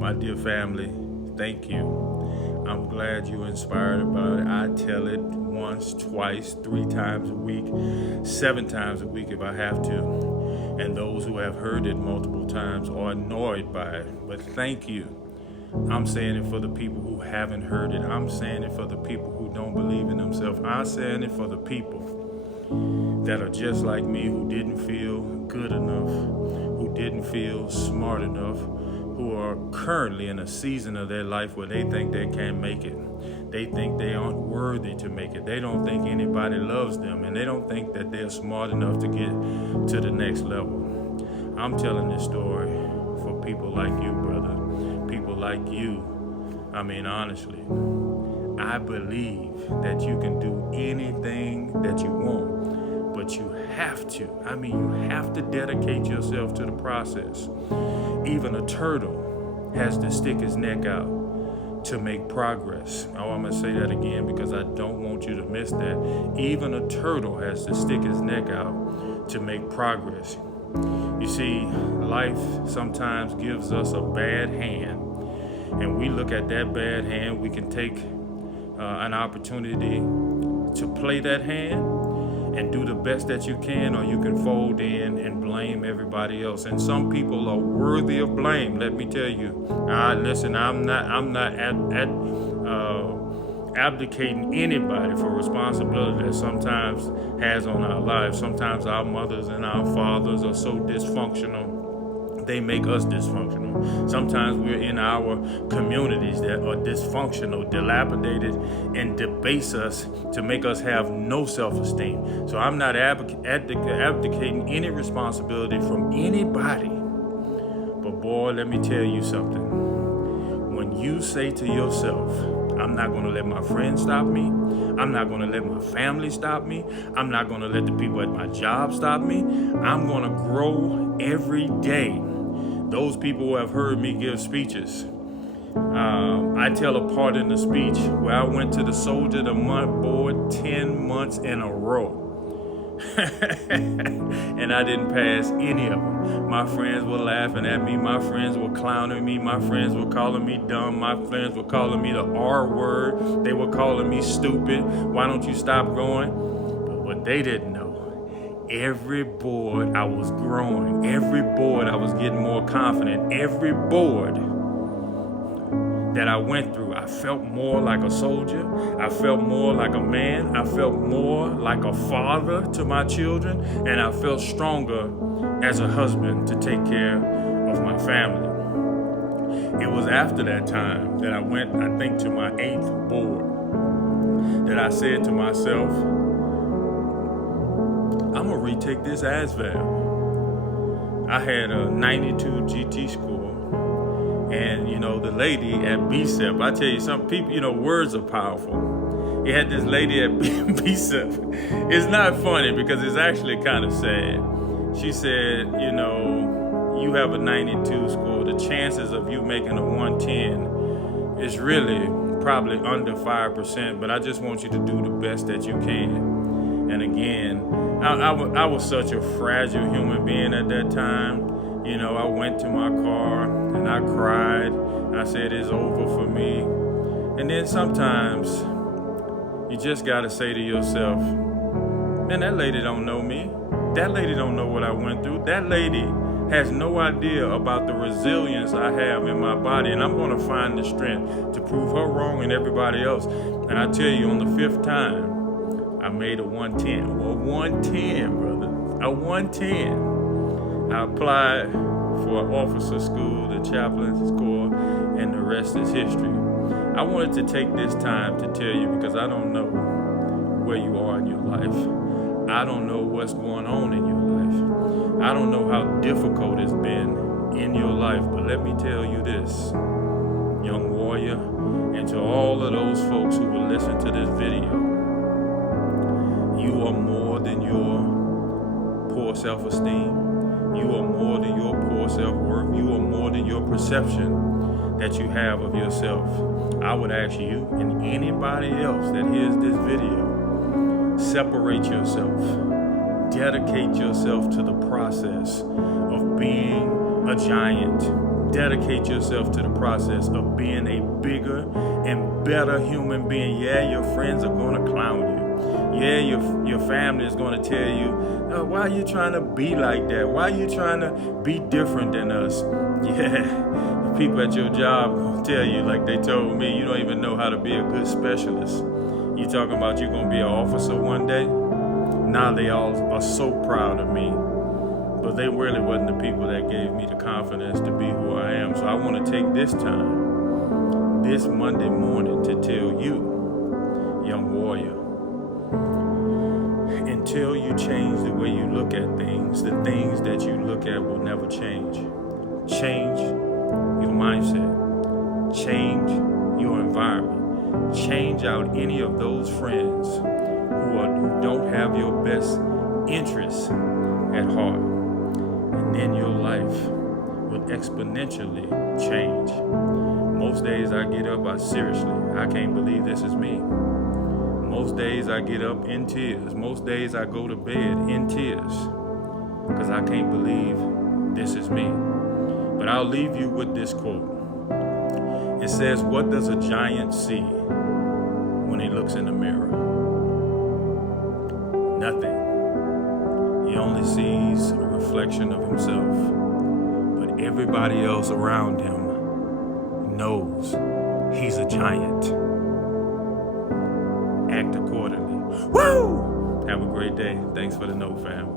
My dear family, thank you. I'm glad you're inspired about it. I tell it once, twice, 3 times a week, 7 times a week if I have to. And those who have heard it multiple times are annoyed by it. But thank you. I'm saying it for the people who haven't heard it. I'm saying it for the people who don't believe in themselves. I'm saying it for the people that are just like me, who didn't feel good enough, who didn't feel smart enough, who are currently in a season of their life where they think they can't make it. They think they aren't worthy to make it. They don't think anybody loves them, and they don't think that they're smart enough to get to the next level. I'm telling this story for people like you, brother. People like you. I mean, honestly, I believe that you can do anything that you want, but you have to. You have to dedicate yourself to the process. Even a turtle has to stick his neck out to make progress. Oh, I'm going to say that again because I don't want you to miss that. Even a turtle has to stick his neck out to make progress. You see, life sometimes gives us a bad hand, and we look at that bad hand. We can take an opportunity to play that hand and do the best that you can, or you can fold in and blame everybody else. And some people are worthy of blame. Let me tell you. Listen, I'm not abdicating anybody for responsibility that sometimes has on our lives. Sometimes our mothers and our fathers are so dysfunctional, they make us dysfunctional. Sometimes we're in our communities that are dysfunctional, dilapidated, and debase us to make us have no self-esteem. So I'm not abdicating any responsibility from anybody. But boy, let me tell you something. When you say to yourself, I'm not going to let my friends stop me. I'm not going to let my family stop me. I'm not going to let the people at my job stop me. I'm going to grow every day. Those people who have heard me give speeches, I tell a part in the speech where I went to the Soldier of the Month board 10 months in a row. And I didn't pass any of them. My friends were laughing at me. My friends were clowning me. My friends were calling me dumb. My friends were calling me the R word. They were calling me stupid. Why don't you stop going? But what they didn't know, every board I was growing. Every board I was getting more confident. Every board that I went through, I felt more like a soldier. I felt more like a man. I felt more like a father to my children. And I felt stronger as a husband to take care of my family. It was after that time that I went, I think, to my 8th board, that I said to myself, I'm going to retake this ASVAB. I had a 92 GT score. And, the lady at BCEP, I tell you, some people, words are powerful. You had this lady at BCEP. It's not funny because it's actually kind of sad. She said, you have a 92 score. The chances of you making a 110 is really probably under 5%, but I just want you to do the best that you can. And again, I was such a fragile human being at that time. I went to my car and I cried. I said, it's over for me. And then sometimes you just got to say to yourself, man, that lady don't know me. That lady don't know what I went through. That lady has no idea about the resilience I have in my body. And I'm going to find the strength to prove her wrong and everybody else. And I tell you, on the 5th time, I made a 110. A 110, brother. A 110. I applied for an officer school, the chaplain's corps, and the rest is history. I wanted to take this time to tell you because I don't know where you are in your life. I don't know what's going on in your life. I don't know how difficult it's been in your life, but let me tell you this, young warrior, and to all of those folks who will listen to this video, you are more than your poor self-esteem. You are more than your poor self-worth. You are more than your perception that you have of yourself. I would ask you and anybody else that hears this video, separate yourself. Dedicate yourself to the process of being a giant. Dedicate yourself to the process of being a bigger and better human being. Yeah, your friends are going to clown you. Yeah, your family is going to tell you, oh, why are you trying to be like that? Why are you trying to be different than us? Yeah, the people at your job going to tell you, like they told me, you don't even know how to be a good specialist. You talking about you're going to be an officer one day? Now they all are so proud of me. But they really wasn't the people that gave me the confidence to be who I am. So I want to take this time, this Monday morning, to tell you, young warrior, until you change the way you look at things, the things that you look at will never change. Change your mindset. Change your environment. Change out any of those friends who don't have your best interests at heart. And then your life will exponentially change. Most days I get up, I can't believe this is me. Most days I get up in tears. Most days I go to bed in tears because I can't believe this is me. But I'll leave you with this quote. It says, what does a giant see when he looks in the mirror? Nothing. He only sees a reflection of himself, but everybody else around him knows he's a giant. Act accordingly. Woo! Have a great day. Thanks for the note, fam.